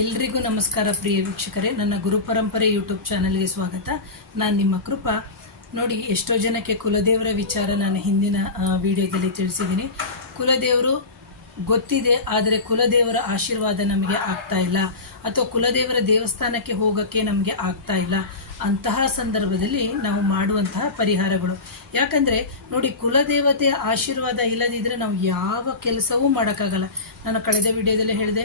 ಎಲ್ರಿಗೂ ನಮಸ್ಕಾರ ಪ್ರಿಯ ವೀಕ್ಷಕರೇ, ನನ್ನ ಗುರು ಪರಂಪರೆ ಯೂಟ್ಯೂಬ್ ಚಾನಲ್ಗೆ ಸ್ವಾಗತ. ನಾನು ನಿಮ್ಮ ಕೃಪಾ. ನೋಡಿ, ಎಷ್ಟೋ ಜನಕ್ಕೆ ಕುಲದೇವರ ವಿಚಾರ ನಾನು ಹಿಂದಿನ ವಿಡಿಯೋದಲ್ಲಿ ತಿಳಿಸಿದ್ದೀನಿ. ಕುಲದೇವರು ಗೊತ್ತಿದೆ, ಆದರೆ ಕುಲದೇವರ ಆಶೀರ್ವಾದ ನಮಗೆ ಆಗ್ತಾ ಇಲ್ಲ, ಅಥವಾ ಕುಲದೇವರ ದೇವಸ್ಥಾನಕ್ಕೆ ಹೋಗೋಕ್ಕೆ ನಮಗೆ ಆಗ್ತಾ ಇಲ್ಲ. ಅಂತಹ ಸಂದರ್ಭದಲ್ಲಿ ನಾವು ಮಾಡುವಂತಹ ಪರಿಹಾರಗಳು, ಯಾಕಂದರೆ ನೋಡಿ, ಕುಲದೇವತೆಯ ಆಶೀರ್ವಾದ ಇಲ್ಲದಿದ್ದರೆ ನಾವು ಯಾವ ಕೆಲಸವೂ ಮಾಡೋಕ್ಕಾಗಲ್ಲ. ನಾನು ಕಳೆದ ವಿಡಿಯೋದಲ್ಲಿ ಹೇಳಿದೆ,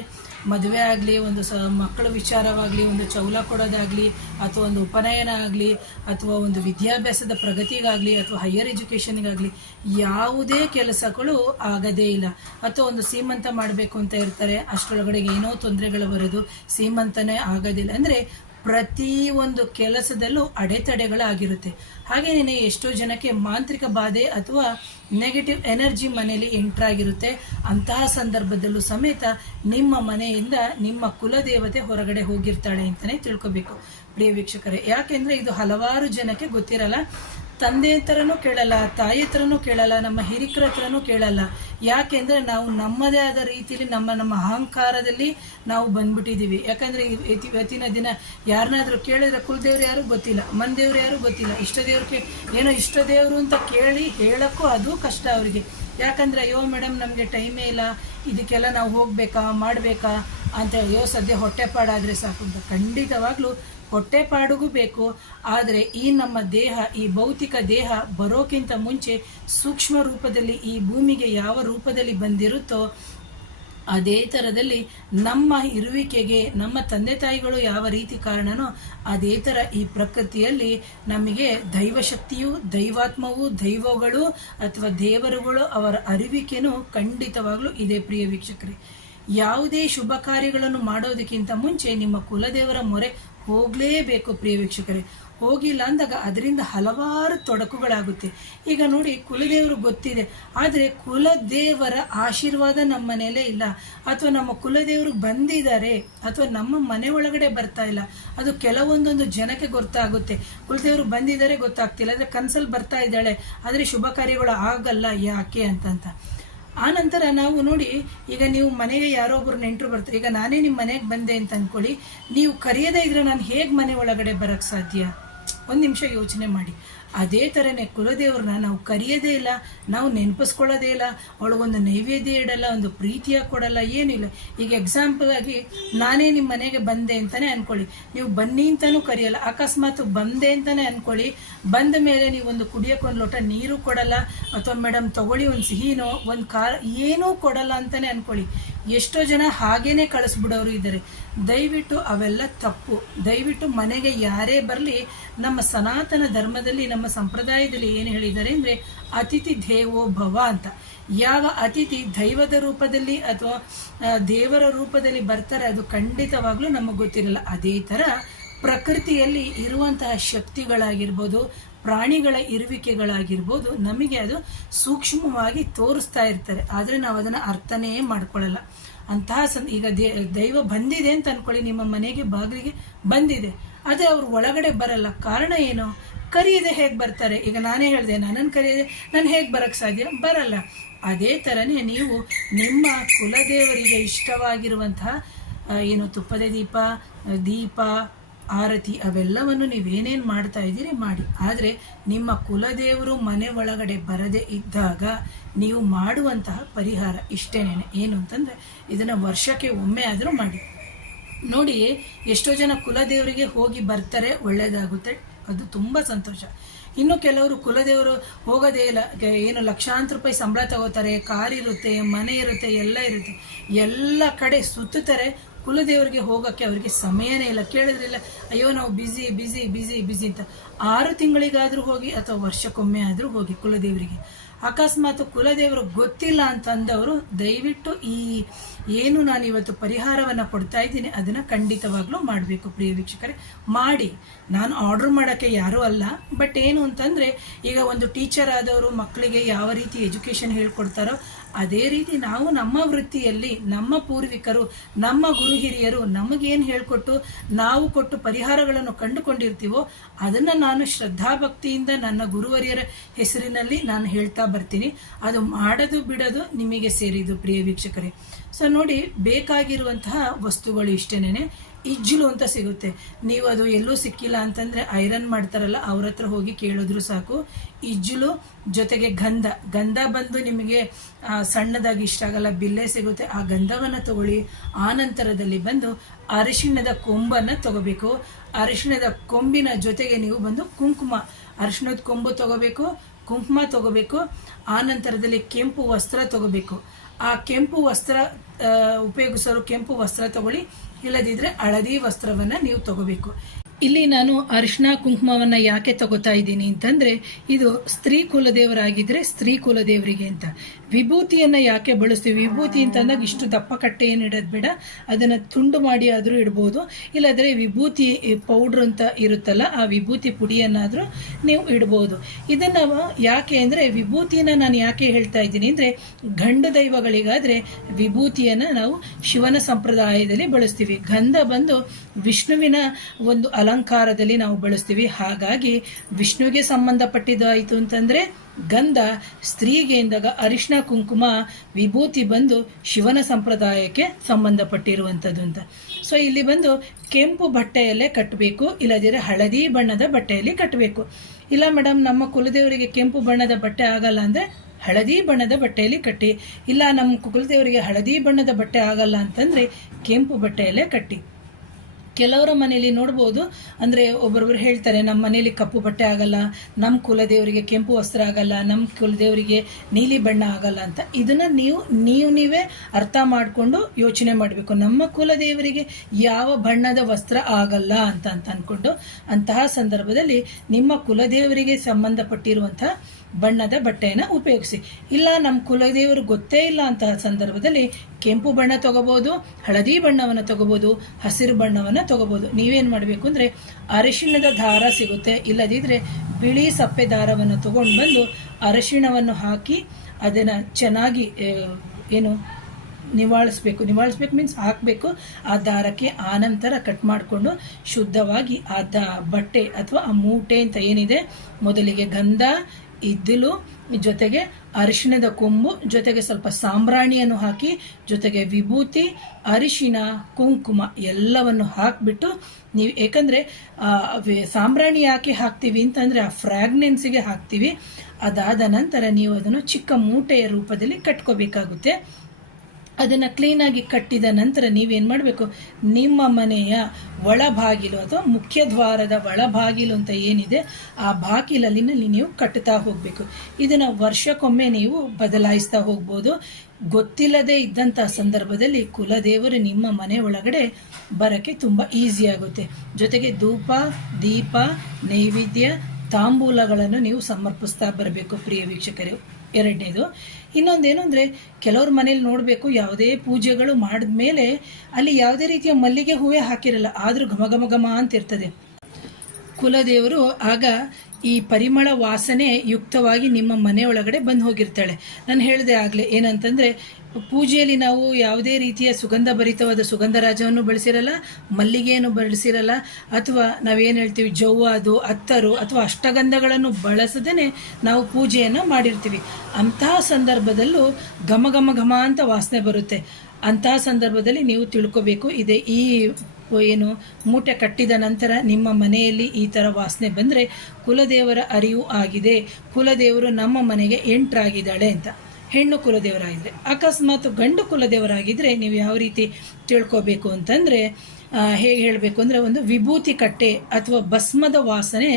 ಮದುವೆ ಆಗಲಿ, ಒಂದು ಮಕ್ಕಳ ವಿಚಾರವಾಗಲಿ, ಒಂದು ಚೌಲ ಕೊಡೋದಾಗಲಿ, ಅಥವಾ ಒಂದು ಉಪನಯನ ಆಗಲಿ, ಅಥವಾ ಒಂದು ವಿದ್ಯಾಭ್ಯಾಸದ ಪ್ರಗತಿಗಾಗಲಿ, ಅಥವಾ ಹೈಯರ್ ಎಜುಕೇಷನ್ಗಾಗಲಿ ಯಾವುದೇ ಕೆಲಸಗಳು ಆಗದೇ ಇಲ್ಲ. ಅಥವಾ ಒಂದು ಸೀಮಂತ ಮಾಡಬೇಕು ಅಂತ ಇರ್ತಾರೆ, ಅಷ್ಟರೊಳಗಡೆ ಏನೋ ತೊಂದರೆಗಳು ಬರೋದು, ಸೀಮಂತನೇ ಆಗೋದಿಲ್ಲ. ಅಂದರೆ ಪ್ರತಿ ಒಂದು ಕೆಲಸದಲ್ಲೂ ಅಡೆತಡೆಗಳಾಗಿರುತ್ತೆ. ಹಾಗೇನೇ ಎಷ್ಟೋ ಜನಕ್ಕೆ ಮಾಂತ್ರಿಕ ಬಾಧೆ ಅಥವಾ ನೆಗೆಟಿವ್ ಎನರ್ಜಿ ಮನೆಯಲ್ಲಿ ಎಂಟ್ರಾಗಿರುತ್ತೆ. ಅಂತಹ ಸಂದರ್ಭದಲ್ಲೂ ಸಮೇತ ನಿಮ್ಮ ಮನೆಯಿಂದ ನಿಮ್ಮ ಕುಲದೇವತೆ ಹೊರಗಡೆ ಹೋಗಿರ್ತಾಳೆ ಅಂತಲೇ ತಿಳ್ಕೊಬೇಕು ಪ್ರಿಯ ವೀಕ್ಷಕರೇ. ಯಾಕೆಂದರೆ ಇದು ಹಲವಾರು ಜನಕ್ಕೆ ಗೊತ್ತಿರಲ್ಲ. ತಂದೆ ಹತ್ರನೂ ಕೇಳಲ್ಲ, ತಾಯಿ ಹತ್ರನೂ ಕೇಳಲ್ಲ, ನಮ್ಮ ಹಿರಿಕರ ಹತ್ರನೂ ಕೇಳಲ್ಲ. ಯಾಕೆಂದರೆ ನಾವು ನಮ್ಮದೇ ಆದ ರೀತಿಯಲ್ಲಿ ನಮ್ಮ ಅಹಂಕಾರದಲ್ಲಿ ನಾವು ಬಂದ್ಬಿಟ್ಟಿದ್ದೀವಿ. ಯಾಕಂದರೆ ಇವತ್ತಿನ ದಿನ ಯಾರನ್ನಾದರೂ ಕೇಳಿದ್ರೆ ಕುಲದೇವ್ರು ಯಾರು ಗೊತ್ತಿಲ್ಲ, ಮನೆದೇವ್ರು ಯಾರು ಗೊತ್ತಿಲ್ಲ, ಇಷ್ಟ ದೇವ್ರಿಗೆ ಏನೋ ಇಷ್ಟ ದೇವರು ಅಂತ ಕೇಳಿ ಹೇಳೋಕ್ಕೂ ಅದು ಕಷ್ಟ ಅವರಿಗೆ. ಯಾಕಂದರೆ ಅಯ್ಯೋ ಮೇಡಮ್ ನಮಗೆ ಟೈಮೇ ಇಲ್ಲ, ಇದಕ್ಕೆಲ್ಲ ನಾವು ಹೋಗಬೇಕಾ ಮಾಡಬೇಕಾ ಅಂತ, ಅಯ್ಯೋ ಸದ್ಯ ಹೊಟ್ಟೆಪಾಡಾದರೆ ಸಾಕು ಅಂತ. ಖಂಡಿತವಾಗ್ಲೂ ಹೊಟ್ಟೆಪಾಡಿಗೂ ಬೇಕು. ಆದರೆ ಈ ನಮ್ಮ ದೇಹ, ಈ ಭೌತಿಕ ದೇಹ ಬರೋಕ್ಕಿಂತ ಮುಂಚೆ ಸೂಕ್ಷ್ಮ ರೂಪದಲ್ಲಿ ಈ ಭೂಮಿಗೆ ಯಾವ ರೂಪದಲ್ಲಿ ಬಂದಿರುತ್ತೋ ಅದೇ ಥರದಲ್ಲಿ ನಮ್ಮ ಇರುವಿಕೆಗೆ ನಮ್ಮ ತಂದೆ ತಾಯಿಗಳು ಯಾವ ರೀತಿ ಕಾರಣನೋ ಅದೇ ಥರ ಈ ಪ್ರಕೃತಿಯಲ್ಲಿ ನಮಗೆ ದೈವಶಕ್ತಿಯು, ದೈವಾತ್ಮವು, ದೈವಗಳು ಅಥವಾ ದೇವರುಗಳು ಅವರ ಅರಿವಿಕೆನೂ ಖಂಡಿತವಾಗ್ಲೂ ಇದೆ ಪ್ರಿಯ ವೀಕ್ಷಕರೇ. ಯಾವುದೇ ಶುಭ ಕಾರ್ಯಗಳನ್ನು ಮಾಡೋದಕ್ಕಿಂತ ಮುಂಚೆ ನಿಮ್ಮ ಕುಲದೇವರ ಮೊರೆ ಹೋಗಲೇಬೇಕು ಪ್ರಿಯ ವೀಕ್ಷಕರೇ. ಹೋಗಿಲ್ಲ ಅಂದಾಗ ಅದರಿಂದ ಹಲವಾರು ತೊಡಕುಗಳಾಗುತ್ತೆ. ಈಗ ನೋಡಿ, ಕುಲದೇವರು ಗೊತ್ತಿದೆ, ಆದರೆ ಕುಲದೇವರ ಆಶೀರ್ವಾದ ನಮ್ಮ ಮನೆಯಲ್ಲೇ ಇಲ್ಲ, ಅಥವಾ ನಮ್ಮ ಕುಲದೇವರು ಬಂದಿದ್ದಾರೆ ಅಥವಾ ನಮ್ಮ ಮನೆ ಒಳಗಡೆ ಬರ್ತಾ ಇಲ್ಲ. ಅದು ಕೆಲವೊಂದೊಂದು ಜನಕ್ಕೆ ಗೊತ್ತಾಗುತ್ತೆ, ಕುಲದೇವರು ಬಂದಿದ್ದಾರೆ ಗೊತ್ತಾಗ್ತಿಲ್ಲ, ಅಂದರೆ ಕನಸಲ್ಲಿ ಬರ್ತಾ ಇದ್ದಾಳೆ ಆದರೆ ಶುಭ ಕಾರ್ಯಗಳು ಆಗಲ್ಲ, ಯಾಕೆ ಅಂತಂತ. ಆ ನಂತರ ನಾವು ನೋಡಿ, ಈಗ ನೀವು ಮನೆಗೆ ಯಾರೋ ಒಬ್ಬರು ನೆಂಟರು ಬರ್ತಾರೆ. ಈಗ ನಾನೇ ನಿಮ್ಮ ಮನೆಗೆ ಬಂದೆ ಅಂತ ಅಂದ್ಕೊಳ್ಳಿ, ನೀವು ಕರೆಯದೇ ಇದ್ರೆ ನಾನು ಹೇಗೆ ಮನೆ ಒಳಗಡೆ ಬರೋಕ್ಕೆ ಸಾಧ್ಯ? ಒಂದು ನಿಮಿಷ ಯೋಚನೆ ಮಾಡಿ. ಅದೇ ಥರನೇ ಕುಲದೇವ್ರನ್ನ ನಾವು ಕರೆಯೋದೇ ಇಲ್ಲ, ನಾವು ನೆನಪಿಸ್ಕೊಳ್ಳೋದೇ ಇಲ್ಲ, ಅವಳಿಗೊಂದು ನೈವೇದ್ಯ ಇಡಲ್ಲ, ಒಂದು ಪ್ರೀತಿಯ ಕೊಡಲ್ಲ, ಏನಿಲ್ಲ. ಈಗ ಎಕ್ಸಾಂಪಲ್ ಆಗಿ ನಾನೇ ನಿಮ್ಮ ಮನೆಗೆ ಬಂದೆ ಅಂತಲೇ ಅಂದ್ಕೊಳ್ಳಿ, ನೀವು ಬನ್ನಿ ಅಂತಲೂ ಕರೆಯಲ್ಲ. ಅಕಸ್ಮಾತ್ ಬಂದೆ ಅಂತಲೇ ಅಂದ್ಕೊಳ್ಳಿ, ಬಂದ ಮೇಲೆ ನೀವು ಒಂದು ಕುಡಿಯೋಕೆ ಒಂದು ಲೋಟ ನೀರು ಕೊಡಲ್ಲ, ಅಥವಾ ಮೇಡಮ್ ತಗೊಳ್ಳಿ ಒಂದು ಸಿಹಿನೋ ಒಂದು ಏನೂ ಕೊಡಲ್ಲ ಅಂತಲೇ ಅಂದ್ಕೊಳ್ಳಿ. ಎಷ್ಟೋ ಜನ ಹಾಗೇನೆ ಕಳಿಸ್ಬಿಡೋರು ಇದ್ದಾರೆ. ದಯವಿಟ್ಟು ಅವೆಲ್ಲ ತಪ್ಪು. ದಯವಿಟ್ಟು ಮನೆಗೆ ಯಾರೇ ಬರಲಿ, ನಮ್ಮ ಸನಾತನ ಧರ್ಮದಲ್ಲಿ, ನಮ್ಮ ಸಂಪ್ರದಾಯದಲ್ಲಿ ಏನು ಹೇಳಿದ್ದಾರೆ ಅಂದರೆ ಅತಿಥಿ ದೇವೋ ಭವ ಅಂತ. ಯಾವ ಅತಿಥಿ ದೈವದ ರೂಪದಲ್ಲಿ ಅಥವಾ ದೇವರ ರೂಪದಲ್ಲಿ ಬರ್ತಾರೆ ಅದು ಖಂಡಿತವಾಗ್ಲೂ ನಮಗೆ ಗೊತ್ತಿರಲ್ಲ. ಅದೇ ಥರ ಪ್ರಕೃತಿಯಲ್ಲಿ ಇರುವಂತಹ ಶಕ್ತಿಗಳಾಗಿರ್ಬೋದು, ಪ್ರಾಣಿಗಳ ಇರುವಿಕೆಗಳಾಗಿರ್ಬೋದು, ನಮಗೆ ಅದು ಸೂಕ್ಷ್ಮವಾಗಿ ತೋರಿಸ್ತಾ ಇರ್ತಾರೆ, ಆದರೆ ನಾವು ಅದನ್ನು ಅರ್ಥನೇ ಮಾಡ್ಕೊಳ್ಳಲ್ಲ. ಅಂತಹ ಈಗ ದೈವ ಬಂದಿದೆ ಅಂತ ಅಂದ್ಕೊಳ್ಳಿ, ನಿಮ್ಮ ಮನೆಗೆ ಬಾಗಿಲಿಗೆ ಬಂದಿದೆ, ಆದರೆ ಅವ್ರು ಒಳಗಡೆ ಬರಲ್ಲ. ಕಾರಣ ಏನು? ಕರೆಯದೆ ಹೇಗೆ ಬರ್ತಾರೆ? ಈಗ ನಾನೇ ಹೇಳಿದೆ, ನನ್ನನ್ನು ಕರೆಯದೆ ನಾನು ಹೇಗೆ ಬರೋಕ್ಕೆ ಸಾಧ್ಯ? ಬರಲ್ಲ. ಅದೇ ಥರನೇ ನೀವು ನಿಮ್ಮ ಕುಲದೇವರಿಗೆ ಇಷ್ಟವಾಗಿರುವಂತಹ ಏನು ತುಪ್ಪದ ದೀಪ, ಆರತಿ ಅವೆಲ್ಲವನ್ನು ನೀವೇನೇನು ಮಾಡ್ತಾ ಇದ್ದೀರಿ ಮಾಡಿ. ಆದರೆ ನಿಮ್ಮ ಕುಲದೇವರು ಮನೆ ಒಳಗಡೆ ಬರದೇ ಇದ್ದಾಗ ನೀವು ಮಾಡುವಂತಹ ಪರಿಹಾರ ಇಷ್ಟೇನೇನೆ. ಏನು ಅಂತಂದರೆ, ಇದನ್ನು ವರ್ಷಕ್ಕೆ ಒಮ್ಮೆ ಆದರೂ ಮಾಡಿ ನೋಡಿ. ಎಷ್ಟೋ ಜನ ಕುಲದೇವರಿಗೆ ಹೋಗಿ ಬರ್ತಾರೆ, ಒಳ್ಳೆಯದಾಗುತ್ತೆ, ಅದು ತುಂಬ ಸಂತೋಷ. ಇನ್ನು ಕೆಲವರು ಕುಲದೇವರು ಹೋಗೋದೇ ಇಲ್ಲ, ಏನು ಲಕ್ಷಾಂತರ ರೂಪಾಯಿ ಸಂಬಳ ತಗೋತಾರೆ, ಕಾರ್ ಇರುತ್ತೆ, ಮನೆ ಇರುತ್ತೆ, ಎಲ್ಲ ಇರುತ್ತೆ, ಎಲ್ಲ ಕಡೆ ಸುತ್ತುತ್ತಾರೆ. ಕುಲದೇವರಿಗೆ ಹೋಗೋಕ್ಕೆ ಅವರಿಗೆ ಸಮಯನೇ ಇಲ್ಲ. ಕೇಳಿದ್ರಿಲ್ಲ, ಅಯ್ಯೋ ನಾವು ಬಿಸಿ ಅಂತ. 6 ತಿಂಗಳಿಗಾದರೂ ಹೋಗಿ, ಅಥವಾ ವರ್ಷಕ್ಕೊಮ್ಮೆ ಆದರೂ ಹೋಗಿ ಕುಲದೇವರಿಗೆ. ಅಕಸ್ಮಾತ್ ಕುಲದೇವರು ಗೊತ್ತಿಲ್ಲ ಅಂತಂದವರು ದಯವಿಟ್ಟು ಈ ಏನು ನಾನು ಇವತ್ತು ಪರಿಹಾರವನ್ನು ಕೊಡ್ತಾ ಇದ್ದೀನಿ ಅದನ್ನು ಖಂಡಿತವಾಗ್ಲೂ ಮಾಡಬೇಕು ಪ್ರಿಯ ವೀಕ್ಷಕರೇ. ಮಾಡಿ. ನಾನು ಆರ್ಡರ್ ಮಾಡೋಕ್ಕೆ ಯಾರೂ ಅಲ್ಲ, ಬಟ್ ಏನು ಅಂತಂದರೆ, ಈಗ ಒಂದು ಟೀಚರ್ ಆದವರು ಮಕ್ಕಳಿಗೆ ಯಾವ ರೀತಿ ಎಜುಕೇಷನ್ ಹೇಳ್ಕೊಡ್ತಾರೋ ಅದೇ ರೀತಿ ನಾವು ನಮ್ಮ ವೃತ್ತಿಯಲ್ಲಿ ನಮ್ಮ ಪೂರ್ವಿಕರು, ನಮ್ಮ ಗುರು ಹಿರಿಯರು ನಮಗೇನು ಹೇಳಿಕೊಟ್ಟು ನಾವು ಕೊಟ್ಟು ಪರಿಹಾರಗಳನ್ನು ಕಂಡುಕೊಂಡಿರ್ತೀವೋ ಅದನ್ನು ನಾನು ಶ್ರದ್ಧಾಭಕ್ತಿಯಿಂದ ನನ್ನ ಗುರುವರಿಯರ ಹೆಸರಿನಲ್ಲಿ ನಾನು ಹೇಳ್ತಾ ಬರ್ತೀನಿ. ಅದು ಮಾಡೋದು ಬಿಡೋದು ನಿಮಗೆ ಸೇರಿದ್ದು ಪ್ರಿಯ ವೀಕ್ಷಕರೇ. ಸೊ ನೋಡಿ, ಬೇಕಾಗಿರುವಂತಹ ವಸ್ತುಗಳು ಇಷ್ಟೇನೆ. ಇಜ್ಜಲು ಅಂತ ಸಿಗುತ್ತೆ. ನೀವು ಅದು ಎಲ್ಲೂ ಸಿಕ್ಕಿಲ್ಲ ಅಂತಂದರೆ ಐರನ್ ಮಾಡ್ತಾರಲ್ಲ ಅವ್ರ ಹತ್ರ ಹೋಗಿ ಕೇಳಿದ್ರು ಸಾಕು. ಇಜ್ಜಲು ಜೊತೆಗೆ ಗಂಧ ಬಂದು ನಿಮಗೆ ಸಣ್ಣದಾಗಿ ಇಷ್ಟ ಆಗಲ್ಲ, ಬಿಲ್ಲೆ ಸಿಗುತ್ತೆ. ಆ ಗಂಧವನ್ನು ತಗೊಳ್ಳಿ. ಆ ನಂತರದಲ್ಲಿ ಬಂದು ಅರಿಶಿಣದ ಕೊಂಬನ್ನು ತಗೋಬೇಕು. ಅರಿಶಿಣದ ಕೊಂಬಿನ ಜೊತೆಗೆ ನೀವು ಬಂದು ಕುಂಕುಮ, ಅರಿಶಿಣದ ಕೊಂಬು ತಗೋಬೇಕು, ಕುಂಕುಮ ತಗೋಬೇಕು. ಆ ನಂತರದಲ್ಲಿ ಕೆಂಪು ವಸ್ತ್ರ ತಗೋಬೇಕು. ಆ ಕೆಂಪು ವಸ್ತ್ರ ಉಪಯೋಗಿಸೋರು ಕೆಂಪು ವಸ್ತ್ರ ತಗೊಳ್ಳಿ, ಇಲ್ಲದಿದ್ರೆ ಹಳದಿ ವಸ್ತ್ರವನ್ನ ನೀವು ತಗೋಬೇಕು. ಇಲ್ಲಿ ನಾನು ಅರಿಶಿನ ಕುಂಕುಮವನ್ನ ಯಾಕೆ ತಗೋತಾ ಇದ್ದೀನಿ ಅಂತಂದ್ರೆ, ಇದು ಸ್ತ್ರೀ ಕುಲದೇವರಾಗಿದ್ರೆ ಸ್ತ್ರೀ ಕುಲದೇವರಿಗೆ ಅಂತ. ವಿಭೂತಿಯನ್ನ ಯಾಕೆ ಬಳಸ್ತೀವಿ? ವಿಭೂತಿ ಅಂತಂದಾಗ ಇಷ್ಟು ದಪ್ಪ ಕಟ್ಟೆ ಏನು ಇಡೋದು ಬೇಡ, ಅದನ್ನ ತುಂಡು ಮಾಡಿ ಆದ್ರೂ ಇಡ್ಬೋದು. ಇಲ್ಲಾದ್ರೆ ವಿಭೂತಿ ಪೌಡ್ರ್ ಅಂತ ಇರುತ್ತಲ್ಲ, ಆ ವಿಭೂತಿ ಪುಡಿಯನ್ನಾದ್ರೂ ನೀವು ಇಡ್ಬೋದು. ಇದನ್ನ ಯಾಕೆ ಅಂದ್ರೆ, ವಿಭೂತಿಯನ್ನ ನಾನು ಯಾಕೆ ಹೇಳ್ತಾ ಇದ್ದೀನಿ ಅಂದ್ರೆ, ಗಂಡು ದೈವಗಳಿಗಾದ್ರೆ ವಿಭೂತಿಯನ್ನ ನಾವು ಶಿವನ ಸಂಪ್ರದಾಯದಲ್ಲಿ ಬಳಸ್ತೀವಿ. ಗಂಧ ಬಂದು ವಿಷ್ಣುವಿನ ಒಂದು ಅಲಂಕಾರದಲ್ಲಿ ನಾವು ಬಳಸ್ತೀವಿ. ಹಾಗಾಗಿ ವಿಷ್ಣುವಿಗೆ ಸಂಬಂಧಪಟ್ಟಿದ್ದಾಯಿತು ಅಂತಂದ್ರೆ ಗಂಧ, ಸ್ತ್ರೀಗೆ ಎಂದಾಗ ಅರಿಶಿನ ಕುಂಕುಮ, ವಿಭೂತಿ ಬಂದು ಶಿವನ ಸಂಪ್ರದಾಯಕ್ಕೆ ಸಂಬಂಧಪಟ್ಟಿರುವಂಥದ್ದು ಅಂತ. ಸೊ ಇಲ್ಲಿ ಬಂದು ಕೆಂಪು ಬಟ್ಟೆಯಲ್ಲೇ ಕಟ್ಟಬೇಕು, ಇಲ್ಲದಿದ್ರೆ ಹಳದಿ ಬಣ್ಣದ ಬಟ್ಟೆಯಲ್ಲಿ ಕಟ್ಟಬೇಕು. ಇಲ್ಲ ಮೇಡಮ್, ನಮ್ಮ ಕುಲದೇವರಿಗೆ ಕೆಂಪು ಬಣ್ಣದ ಬಟ್ಟೆ ಆಗಲ್ಲ ಅಂದ್ರೆ ಹಳದಿ ಬಣ್ಣದ ಬಟ್ಟೆಯಲ್ಲಿ ಕಟ್ಟಿ. ಇಲ್ಲ, ನಮ್ಮ ಕುಲದೇವರಿಗೆ ಹಳದಿ ಬಣ್ಣದ ಬಟ್ಟೆ ಆಗಲ್ಲ ಅಂತಂದ್ರೆ ಕೆಂಪು ಬಟ್ಟೆಯಲ್ಲೇ ಕಟ್ಟಿ. ಕೆಲವರ ಮನೆಯಲ್ಲಿ ನೋಡ್ಬೋದು, ಅಂದರೆ ಒಬ್ಬರೊಬ್ರು ಹೇಳ್ತಾರೆ ನಮ್ಮ ಮನೆಯಲ್ಲಿ ಕಪ್ಪು ಬಟ್ಟೆ ಆಗಲ್ಲ, ನಮ್ಮ ಕುಲದೇವರಿಗೆ ಕೆಂಪು ವಸ್ತ್ರ ಆಗಲ್ಲ, ನಮ್ಮ ಕುಲದೇವರಿಗೆ ನೀಲಿ ಬಣ್ಣ ಆಗಲ್ಲ ಅಂತ. ಇದನ್ನು ನೀವೇ ಅರ್ಥ ಮಾಡಿಕೊಂಡು ಯೋಚನೆ ಮಾಡಬೇಕು. ನಮ್ಮ ಕುಲದೇವರಿಗೆ ಯಾವ ಬಣ್ಣದ ವಸ್ತ್ರ ಆಗಲ್ಲ ಅಂತ ಅಂದ್ಕೊಂಡು ಅಂತಹ ಸಂದರ್ಭದಲ್ಲಿ ನಿಮ್ಮ ಕುಲದೇವರಿಗೆ ಸಂಬಂಧಪಟ್ಟಿರುವಂತಹ ಬಣ್ಣದ ಬಟ್ಟೆಯನ್ನು ಉಪಯೋಗಿಸಿ. ಇಲ್ಲ, ನಮ್ಮ ಕುಲದೇವರು ಗೊತ್ತೇ ಇಲ್ಲ ಅಂತಹ ಸಂದರ್ಭದಲ್ಲಿ ಕೆಂಪು ಬಣ್ಣ ತಗೋಬಹುದು, ಹಳದಿ ಬಣ್ಣವನ್ನು ತಗೋಬಹುದು, ಹಸಿರು ಬಣ್ಣವನ್ನು ತಗೋಬಹುದು. ನೀವೇನು ಮಾಡಬೇಕು ಅಂದರೆ, ಅರಿಶಿಣದ ದಾರ ಸಿಗುತ್ತೆ, ಇಲ್ಲದಿದ್ರೆ ಬಿಳಿ ಸಪ್ಪೆ ದಾರವನ್ನು ತಗೊಂಡು ಬಂದು ಅರಿಶಿಣವನ್ನು ಹಾಕಿ ಅದನ್ನು ಚೆನ್ನಾಗಿ ನಿವಾಳಿಸ್ಬೇಕು ಮೀನ್ಸ್ ಹಾಕಬೇಕು ಆ ದಾರಕ್ಕೆ. ಆನಂತರ ಕಟ್ ಮಾಡಿಕೊಂಡು ಶುದ್ಧವಾಗಿ ಆ ಬಟ್ಟೆ ಅಥವಾ ಆ ಮೂಟೆ ಅಂತ ಏನಿದೆ, ಮೊದಲಿಗೆ ಗಂಧ, ಇದ್ದಿಲು, ಜೊತೆಗೆ ಅರಿಶಿಣದ ಕೊಂಬು, ಜೊತೆಗೆ ಸ್ವಲ್ಪ ಸಾಂಬ್ರಾಣಿಯನ್ನು ಹಾಕಿ, ಜೊತೆಗೆ ವಿಭೂತಿ, ಅರಿಶಿಣ, ಕುಂಕುಮ ಎಲ್ಲವನ್ನು ಹಾಕಿಬಿಟ್ಟು ನೀವು, ಯಾಕಂದರೆ ಸಾಂಬ್ರಾಣಿ ಯಾಕೆ ಹಾಕ್ತೀವಿ ಅಂತಂದರೆ ಆ ಫ್ರಾಗ್ನೆನ್ಸಿಗೆ ಹಾಕ್ತೀವಿ. ಅದಾದ ನಂತರ ನೀವು ಅದನ್ನು ಚಿಕ್ಕ ಮೂಟೆಯ ರೂಪದಲ್ಲಿ ಕಟ್ಕೋಬೇಕಾಗುತ್ತೆ. ಅದನ್ನು ಕ್ಲೀನಾಗಿ ಕಟ್ಟಿದ ನಂತರ ನೀವೇನು ಮಾಡಬೇಕು, ನಿಮ್ಮ ಮನೆಯ ಒಳಬಾಗಿಲು ಅಥವಾ ಮುಖ್ಯ ದ್ವಾರದ ಒಳಬಾಗಿಲು ಅಂತ ಏನಿದೆ ಆ ಬಾಗಿಲಲ್ಲಿ ನೀವು ಕಟ್ಟುತ್ತಾ ಹೋಗಬೇಕು. ಇದನ್ನು ವರ್ಷಕ್ಕೊಮ್ಮೆ ನೀವು ಬದಲಾಯಿಸ್ತಾ ಹೋಗ್ಬೋದು. ಗೊತ್ತಿಲ್ಲದೆ ಇದ್ದಂಥ ಸಂದರ್ಭದಲ್ಲಿ ಕುಲದೇವರು ನಿಮ್ಮ ಮನೆ ಒಳಗಡೆ ಬರೋಕ್ಕೆ ತುಂಬ ಈಸಿ ಆಗುತ್ತೆ. ಜೊತೆಗೆ ಧೂಪ, ದೀಪ, ನೈವೇದ್ಯ, ತಾಂಬೂಲಗಳನ್ನು ನೀವು ಸಮರ್ಪಿಸ್ತಾ ಬರಬೇಕು ಪ್ರಿಯ ವೀಕ್ಷಕರೇ. ಎರಡನೇದು, ಇನ್ನೊಂದೇನು ಅಂದರೆ, ಕೆಲವ್ರ ಮನೇಲಿ ನೋಡಬೇಕು, ಯಾವುದೇ ಪೂಜೆಗಳು ಮಾಡಿದ್ಮೇಲೆ ಅಲ್ಲಿ ಯಾವುದೇ ರೀತಿಯ ಮಲ್ಲಿಗೆ ಹೂವೇ ಹಾಕಿರಲ್ಲ, ಆದರೂ ಘಮ ಘಮ ಘಮ ಅಂತಿರ್ತದೆ. ಕುಲದೇವರು ಆಗ ಈ ಪರಿಮಳ ವಾಸನೆ ಯುಕ್ತವಾಗಿ ನಿಮ್ಮ ಮನೆ ಒಳಗಡೆ ಬಂದು ಹೋಗಿರ್ತಾಳೆ. ನಾನು ಹೇಳಿದೆ ಆಗಲೇ ಏನಂತಂದರೆ, ಪೂಜೆಯಲ್ಲಿ ನಾವು ಯಾವುದೇ ರೀತಿಯ ಸುಗಂಧ ಭರಿತವಾದ ಸುಗಂಧರಾಜವನ್ನು ಬಳಸಿರಲ್ಲ, ಮಲ್ಲಿಗೆಯನ್ನು ಬಳಸಿರಲ್ಲ, ಅಥವಾ ನಾವೇನು ಹೇಳ್ತೀವಿ ಜವ್ವಾದು, ಅತ್ತರು ಅಥವಾ ಅಷ್ಟಗಂಧಗಳನ್ನು ಬಳಸದೇ ನಾವು ಪೂಜೆಯನ್ನು ಮಾಡಿರ್ತೀವಿ. ಅಂತಹ ಸಂದರ್ಭದಲ್ಲೂ ಘಮ ಘಮ ಘಮ ಅಂತ ವಾಸನೆ ಬರುತ್ತೆ. ಅಂತಹ ಸಂದರ್ಭದಲ್ಲಿ ನೀವು ತಿಳ್ಕೋಬೇಕು, ಇದೆ ಈ ಮೂಟೆ ಕಟ್ಟಿದ ನಂತರ ನಿಮ್ಮ ಮನೆಯಲ್ಲಿ ಈ ಥರ ವಾಸನೆ ಬಂದರೆ ಕುಲದೇವರ ಅರಿವು ಆಗಿದೆ, ಕುಲದೇವರು ನಮ್ಮ ಮನೆಗೆ ಎಂಟ್ರಾಗಿದ್ದಾಳೆ ಅಂತ. ಹೆಣ್ಣು ಕುಲದೇವರಾಗಿದ್ದರೆ, ಅಕಸ್ಮಾತ್ ಗಂಡು ಕುಲದೇವರಾಗಿದ್ದರೆ ನೀವು ಯಾವ ರೀತಿ ತಿಳ್ಕೋಬೇಕು ಅಂತಂದರೆ, ಹೇಗೆ ಹೇಳಬೇಕು ಅಂದರೆ, ಒಂದು ವಿಭೂತಿ ಕಟ್ಟೆ ಅಥವಾ ಭಸ್ಮದ ವಾಸನೆ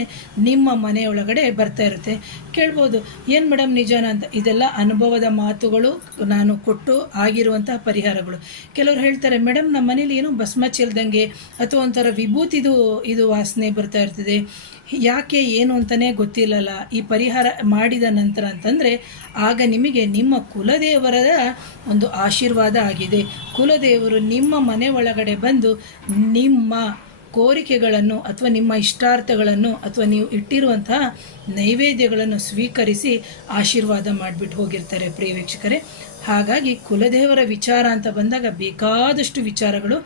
ನಿಮ್ಮ ಮನೆಯೊಳಗಡೆ ಬರ್ತಾ ಇರುತ್ತೆ. ಕೇಳ್ಬೋದು, ಏನು ಮೇಡಮ್ ನಿಜಾನ ಅಂತ. ಇದೆಲ್ಲ ಅನುಭವದ ಮಾತುಗಳು, ನಾನು ಕೊಟ್ಟು ಆಗಿರುವಂತಹ ಪರಿಹಾರಗಳು. ಕೆಲವರು ಹೇಳ್ತಾರೆ, ಮೇಡಮ್ ನಮ್ಮ ಮನೇಲಿ ಏನೋ ಭಸ್ಮ ಚೆಲ್ದಂಗೆ ಅಥವಾ ಒಂಥರ ವಿಭೂತಿದು ಇದು ವಾಸನೆ ಬರ್ತಾ ಇರ್ತದೆ, ಯಾಕೆ ಏನು ಅಂತಲೇ ಗೊತ್ತಿಲ್ಲಲ್ಲ. ಈ ಪರಿಹಾರ ಮಾಡಿದ ನಂತರ ಅಂತಂದರೆ ಆಗ ನಿಮಗೆ ನಿಮ್ಮ ಕುಲದೇವರ ಒಂದು ಆಶೀರ್ವಾದ ಆಗಿದೆ. ಕುಲದೇವರು ನಿಮ್ಮ ಮನೆ ಒಳಗಡೆ ಬಂದು ನಿಮ್ಮ ಕೋರಿಕೆಗಳನ್ನು ಅಥವಾ ನಿಮ್ಮ ಇಷ್ಟಾರ್ಥಗಳನ್ನು ಅಥವಾ ನೀವು ಇಟ್ಟಿರುವಂತಹ ನೈವೇದ್ಯಗಳನ್ನು ಸ್ವೀಕರಿಸಿ ಆಶೀರ್ವಾದ ಮಾಡಿಬಿಟ್ಟು ಹೋಗಿರ್ತಾರೆ ಪ್ರಿಯ ವೀಕ್ಷಕರೇ. ಹಾಗಾಗಿ ಕುಲದೇವರ ವಿಚಾರ ಅಂತ ಬಂದಾಗ ಬೇಕಾದಷ್ಟು ವಿಚಾರಗಳು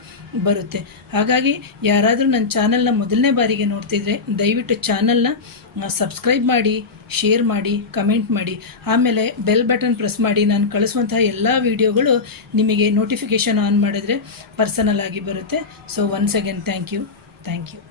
ಬರುತ್ತೆ. ಹಾಗಾಗಿ ಯಾರಾದರೂ ನನ್ನ ಚಾನಲ್ನ ಮೊದಲನೇ ಬಾರಿಗೆ ನೋಡ್ತಿದ್ರೆ ದಯವಿಟ್ಟು ಚಾನಲ್ನ ಸಬ್ಸ್ಕ್ರೈಬ್ ಮಾಡಿ, ಶೇರ್ ಮಾಡಿ, ಕಮೆಂಟ್ ಮಾಡಿ, ಆಮೇಲೆ ಬೆಲ್ ಬಟನ್ ಪ್ರೆಸ್ ಮಾಡಿ. ನಾನು ಕಳಿಸುವಂತಹ ಎಲ್ಲ ವಿಡಿಯೋಗಳು ನಿಮಗೆ ನೋಟಿಫಿಕೇಷನ್ ಆನ್ ಮಾಡಿದ್ರೆ ಪರ್ಸನಲ್ ಆಗಿ ಬರುತ್ತೆ. So once again thank you.